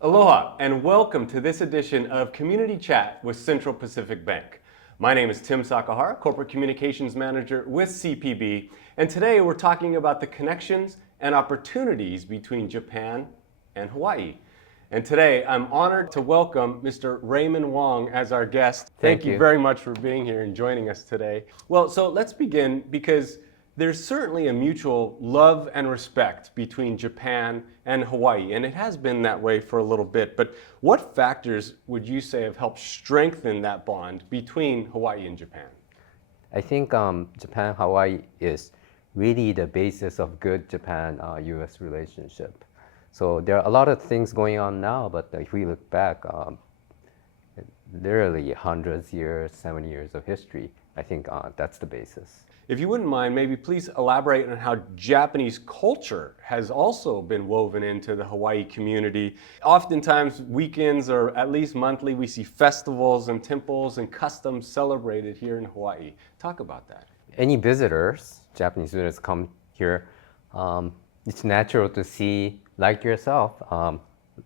Aloha and welcome to this edition of Community Chat with Central Pacific Bank. My name is Tim Sakahara, Corporate Communications Manager with CPB, and today we're talking about the connections and opportunities between Japan and Hawaii. And today I'm honored to welcome Mr. Raymond Wong as our guest. Thank you very much for being here and joining us today. Well, so let's begin because there's certainly a mutual love and respect between Japan and Hawaii, and it has been that way for a little bit. But what factors would you say have helped strengthen that bond between Hawaii and Japan? I think Japan-Hawaii is really the basis of good Japan-US relationship. So there are a lot of things going on now, but if we look back, literally hundreds years, 70 years of history, I think that's the basis. If you wouldn't mind, maybe please elaborate on how Japanese culture has also been woven into the Hawaii community. Oftentimes, weekends or at least monthly, we see festivals and temples and customs celebrated here in Hawaii. Talk about that. Any visitors, Japanese visitors come here, it's natural to see, like yourself,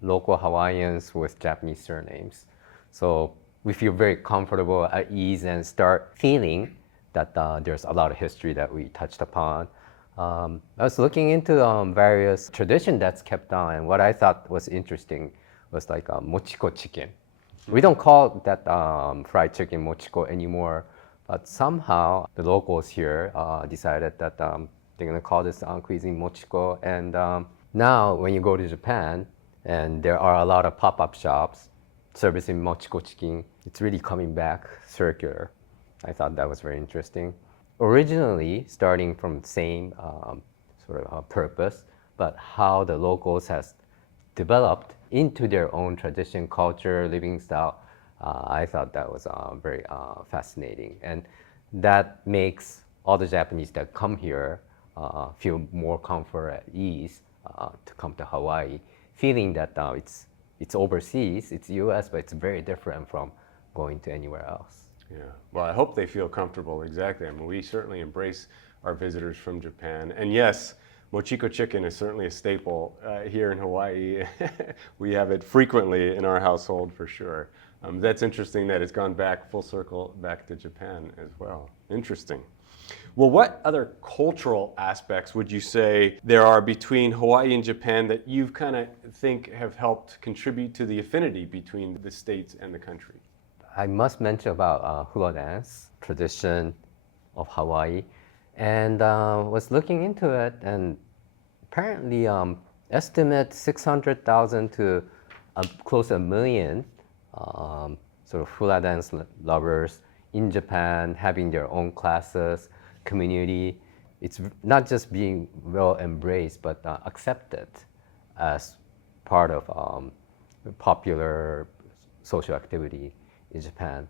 local Hawaiians with Japanese surnames. So we feel very comfortable, at ease, and start feeling that there's a lot of history that we touched upon. I was looking into various traditions that's kept on, and what I thought was interesting was like mochiko chicken. We don't call that fried chicken mochiko anymore, but somehow the locals here decided that they're gonna call this cuisine mochiko. And now when you go to Japan, and there are a lot of pop-up shops servicing mochiko chicken, it's really coming back circular. I thought that was very interesting. Originally, starting from the same purpose, but how the locals has developed into their own tradition, culture, living style, I thought that was very fascinating. And that makes all the Japanese that come here feel more comfort at ease to come to Hawaii, feeling that it's overseas, it's US, but it's very different from going to anywhere else. Yeah, well, I hope they feel comfortable, exactly. I mean, we certainly embrace our visitors from Japan. And yes, mochiko chicken is certainly a staple here in Hawaii. We have it frequently in our household for sure. That's interesting that it's gone back full circle back to Japan as well. Interesting. Well, what other cultural aspects would you say there are between Hawaii and Japan that you kind of think have helped contribute to the affinity between the states and the country? I must mention about hula dance tradition of Hawaii, and was looking into it, and apparently estimate 600,000 to close to 1 million sort of hula dance lovers in Japan, having their own classes, community. It's not just being well embraced, but accepted as part of popular social activity in Japan.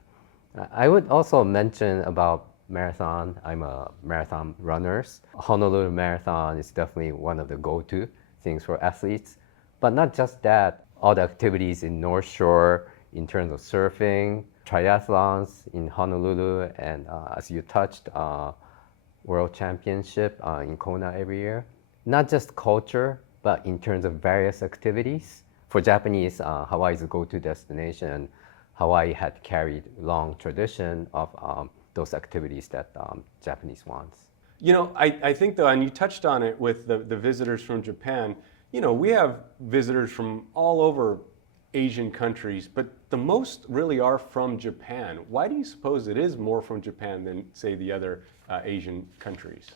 I would also mention about marathon. I'm a marathon runner. Honolulu Marathon is definitely one of the go-to things for athletes. But not just that, all the activities in North Shore in terms of surfing, triathlons in Honolulu, and as you touched, World Championship in Kona every year. Not just culture, but in terms of various activities. For Japanese, Hawaii is a go-to destination. Hawaii had carried long tradition of those activities that Japanese wants. You know, I think though, and you touched on it with the visitors from Japan, you know, we have visitors from all over Asian countries, but the most really are from Japan. Why do you suppose it is more from Japan than, say, the other Asian countries?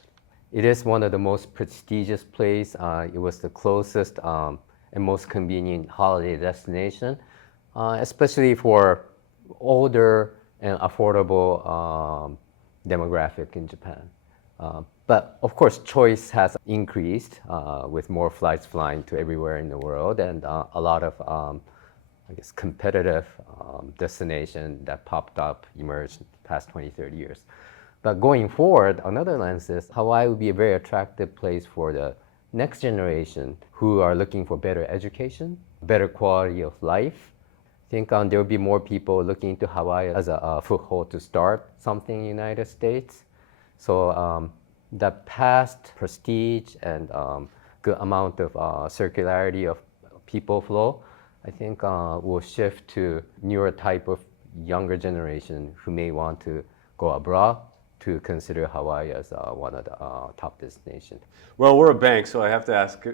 It is one of the most prestigious places. It was the closest and most convenient holiday destination. Especially for older and affordable demographic in Japan. But of course, choice has increased with more flights flying to everywhere in the world, and a lot of, I guess, competitive destination that popped up, emerged the past 20, 30 years. But going forward, another lens is Hawaii would be a very attractive place for the next generation who are looking for better education, better quality of life. I think there will be more people looking to Hawaii as a foothold to start something in the United States. So the past prestige and good amount of circularity of people flow, I think will shift to newer type of younger generation who may want to go abroad to consider Hawaii as one of the top destinations. Well, we're a bank, so I have to ask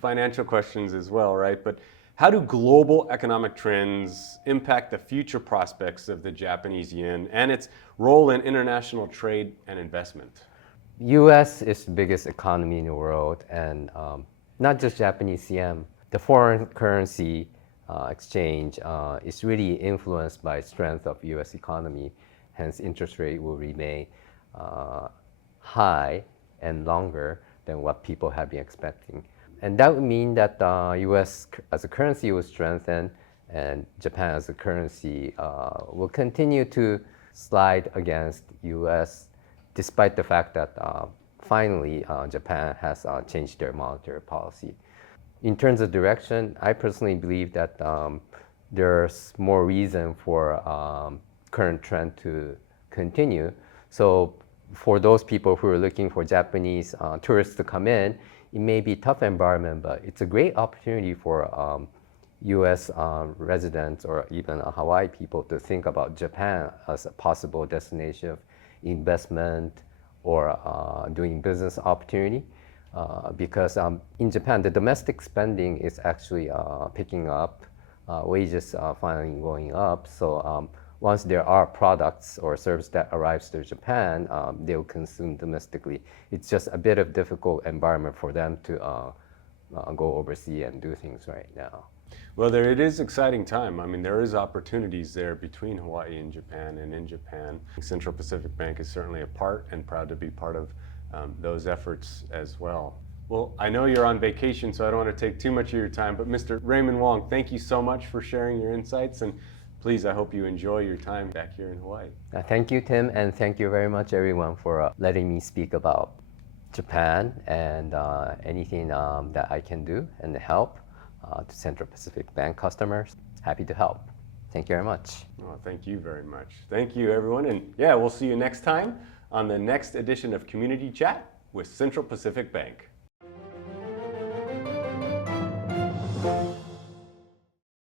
financial questions as well, right? But how do global economic trends impact the future prospects of the Japanese yen and its role in international trade and investment? U.S. is the biggest economy in the world, and not just Japanese yen. The foreign currency exchange is really influenced by strength of U.S. economy. Hence, interest rate will remain high and longer than what people have been expecting. And that would mean that U.S. as a currency will strengthen, and Japan as a currency will continue to slide against U.S. despite the fact that finally Japan has changed their monetary policy. In terms of direction, I personally believe that there's more reason for current trend to continue. So for those people who are looking for Japanese tourists to come in, it may be a tough environment, but it's a great opportunity for U.S. residents or even Hawaii people to think about Japan as a possible destination of investment or doing business opportunity. Because in Japan, the domestic spending is actually picking up, wages are finally going up. So once there are products or services that arrives to Japan, they'll consume domestically. It's just a bit of difficult environment for them to go overseas and do things right now. Well, it is exciting time. I mean, there is opportunities there between Hawaii and Japan and in Japan. Central Pacific Bank is certainly a part and proud to be part of those efforts as well. Well, I know you're on vacation, so I don't want to take too much of your time, but Mr. Raymond Wong, thank you so much for sharing your insights, and please, I hope you enjoy your time back here in Hawaii. Thank you, Tim, and thank you very much, everyone, for letting me speak about Japan and anything that I can do and help to Central Pacific Bank customers. Happy to help. Thank you very much. Well, thank you very much. Thank you, everyone, and yeah, we'll see you next time on the next edition of Community Chat with Central Pacific Bank.